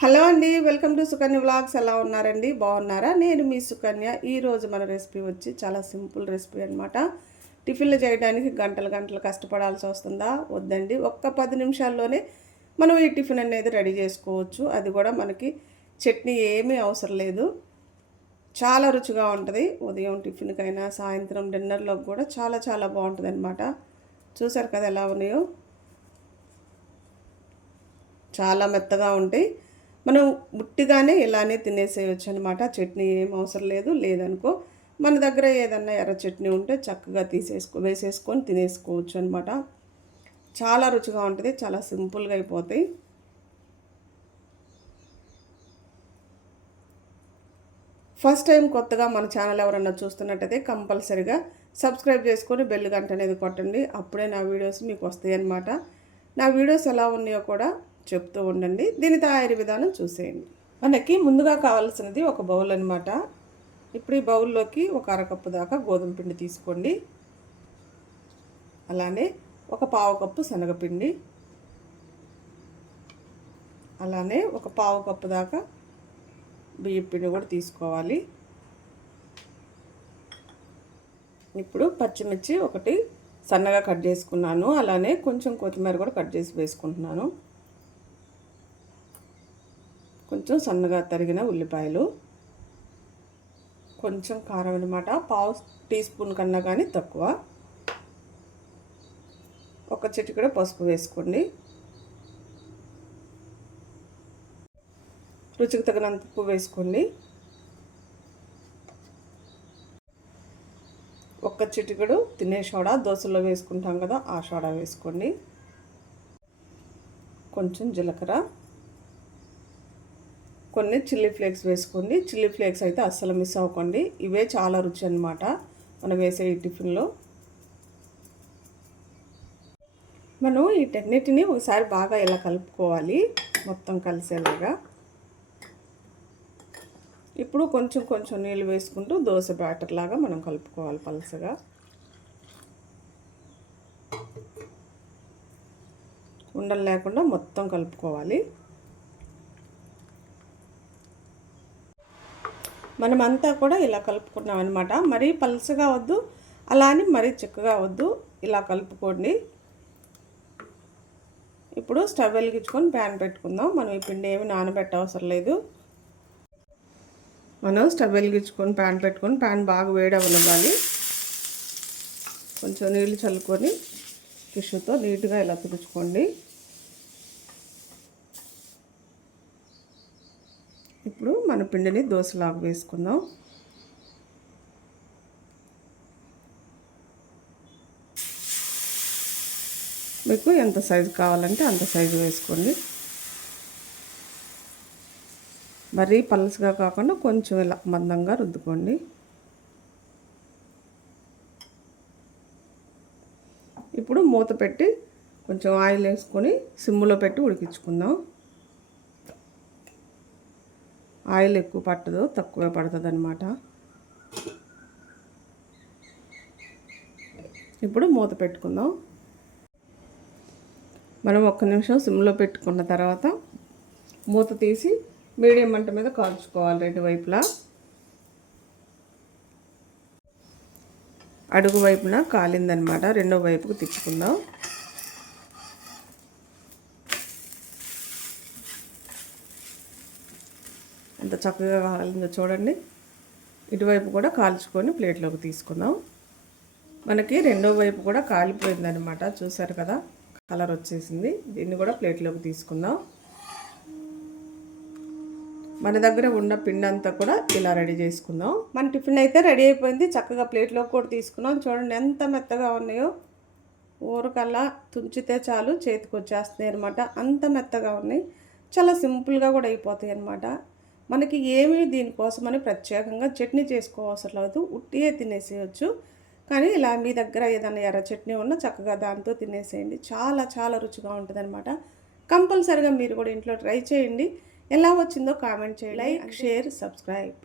Hello అండి, welcome to Sukanya vlogs. ఎలా ఉన్నారండి? బాగున్నారా? నేను మీ సుకన్య. ఈరోజు మన రెసిపీ వచ్చి చాలా సింపుల్ రెసిపీ అనమాట. టిఫిన్లు చేయడానికి గంటలు గంటలు కష్టపడాల్సి వస్తుందా? వద్దండి, ఒక్క 10 నిమిషాల్లోనే మనం ఈ టిఫిన్ అనేది రెడీ చేసుకోవచ్చు. అది కూడా మనకి చట్నీ ఏమీ అవసరం లేదు. చాలా రుచిగా ఉంటుంది. ఉదయం టిఫిన్కైనా సాయంత్రం డిన్నర్లోకి కూడా చాలా చాలా బాగుంటుంది అనమాట. చూసారు కదా ఎలా ఉన్నాయో? చాలా మెత్తగా ఉంటాయి. మనం ఉట్టిగానే ఇలానే తినేసేయచ్చు అనమాట. చట్నీ ఏం అవసరం లేదు. లేదనుకో మన దగ్గర ఏదన్నా ఎర్ర చట్నీ ఉంటే చక్కగా వేసేసుకొని తినేసుకోవచ్చు అనమాట. చాలా రుచిగా ఉంటుంది. చాలా సింపుల్గా అయిపోతాయి. ఫస్ట్ టైం కొత్తగా మన ఛానల్ ఎవరన్నా చూస్తున్నట్టయితే కంపల్సరీగా సబ్స్క్రైబ్ చేసుకొని బెల్ గంట అనేది కొట్టండి. అప్పుడే నా వీడియోస్ మీకు వస్తాయి అన్నమాట. నా వీడియోస్ ఎలా ఉన్నాయో కూడా చెప్తూ ఉండండి. దీని తయారీ విధానం చూసేయండి. మనకి ముందుగా కావాల్సినది ఒక బౌల్ అనమాట. ఇప్పుడు ఈ బౌల్లోకి ఒక అరకప్పు దాకా గోధుమ పిండి తీసుకోండి. అలానే ఒక పావు కప్పు శనగపిండి, అలానే ఒక పావు కప్పు దాకా బియ్యం పిండి కూడా తీసుకోవాలి. ఇప్పుడు పచ్చిమిర్చి ఒకటి సన్నగా కట్ చేసుకున్నాను. అలానే కొంచెం కొత్తిమీర కూడా కట్ చేసి వేసుకుంటున్నాను. కొంచెం సన్నగా తరిగిన ఉల్లిపాయలు, కొంచెం కారం అనమాట. పావు టీ స్పూన్ కన్నా కానీ తక్కువ. ఒక చిటికెడు పసుపు వేసుకోండి. రుచికి తగినంత ఉప్పు వేసుకోండి. ఒక చిటికెడు తినే సోడా, దోశలో వేసుకుంటాం కదా ఆ సోడా వేసుకోండి. కొంచెం జీలకర్ర, కొన్ని చిల్లీ ఫ్లేక్స్ వేసుకోండి. చిల్లీ ఫ్లేక్స్ అయితే అస్సలు మిస్ అవ్వకండి. ఇవే చాలా రుచి అన్నమాట మనం వేసే ఈ టిఫిన్లో. మనం వీటన్నిటిని ఒకసారి బాగా ఇలా కలుపుకోవాలి, మొత్తం కలిసేలాగా. ఇప్పుడు కొంచెం కొంచెం నీళ్ళు వేసుకుంటూ దోశ బ్యాటర్ లాగా మనం కలుపుకోవాలి పలసగా. ఉండలు లేకుండా మొత్తం కలుపుకోవాలి. మనమంతా కూడా ఇలా కలుపుకున్నాం అనమాట. మరీ పలుచగా వద్దు, అలా అని మరీ చిక్కగా వద్దు, ఇలా కలుపుకోండి. ఇప్పుడు స్టవ్ వెలిగించుకొని ప్యాన్ పెట్టుకుందాం. మనం ఈ పిండి ఏమి నానబెట్ట అవసరం లేదు. మనం స్టవ్ వెలిగించుకొని ప్యాన్ పెట్టుకొని ప్యాన్ బాగా వేడి అవ్వాలి. కొంచెం నీళ్ళు చల్లుకొని టిష్యూతో నీట్గా ఇలా తుడుచుకోండి. ఇప్పుడు మన పిండిని దోశలాగా వేసుకుందాం. మీకు ఎంత సైజు కావాలంటే అంత సైజు వేసుకోండి. మరీ పలసగా కాకుండా కొంచెం ఇలా మందంగా రుద్దుకోండి. ఇప్పుడు మూత పెట్టి కొంచెం ఆయిల్ వేసుకొని సిమ్లో పెట్టి ఉడికించుకుందాం. ఆయిల్ ఎక్కువ పట్టదు, తక్కువే పడుతుంది అన్నమాట. ఇప్పుడు మూత పెట్టుకుందాం. మనం 1 నిమిషం సిమ్లో పెట్టుకున్న తర్వాత మూత తీసి మీడియం మంట మీద కాల్చుకోవాలి. రెండు వైపులా అడుగు వైపున కాలిందనమాట. రెండో వైపుకు తిప్పుకుందాం. ఎంత చక్కగా కాలిందో చూడండి. ఇటువైపు కూడా కాల్చుకొని ప్లేట్లోకి తీసుకుందాం. మనకి రెండో వైపు కూడా కాలిపోయిందనమాట. చూసారు కదా, కలర్ వచ్చేసింది. దీన్ని కూడా ప్లేట్లోకి తీసుకుందాం. మన దగ్గర ఉన్న పిండి అంతా కూడా ఇలా రెడీ చేసుకుందాం. మన టిఫిన్ అయితే రెడీ అయిపోయింది. చక్కగా ప్లేట్లోకి కూడా తీసుకున్నాం. చూడండి ఎంత మెత్తగా ఉన్నాయో. ఊరకల్లా తుంచితే చాలు చేతికి వచ్చేస్తున్నాయి అనమాట. అంత మెత్తగా ఉన్నాయి. చాలా సింపుల్గా కూడా అయిపోతాయి అన్నమాట. మనకి ఏమీ దీనికోసమని ప్రత్యేకంగా చట్నీ చేసుకోవసరం లేదు. ఉట్టియే తినేసేయచ్చు. కానీ ఇలా మీ దగ్గర ఏదైనా ఎర్ర చట్నీ ఉన్నా చక్కగా దాంతో తినేసేయండి. చాలా చాలా రుచిగా ఉంటుంది అనమాట. కంపల్సరిగా మీరు కూడా ఇంట్లో ట్రై చేయండి. ఎలా వచ్చిందో కామెంట్ చేయండి. Like, share, subscribe.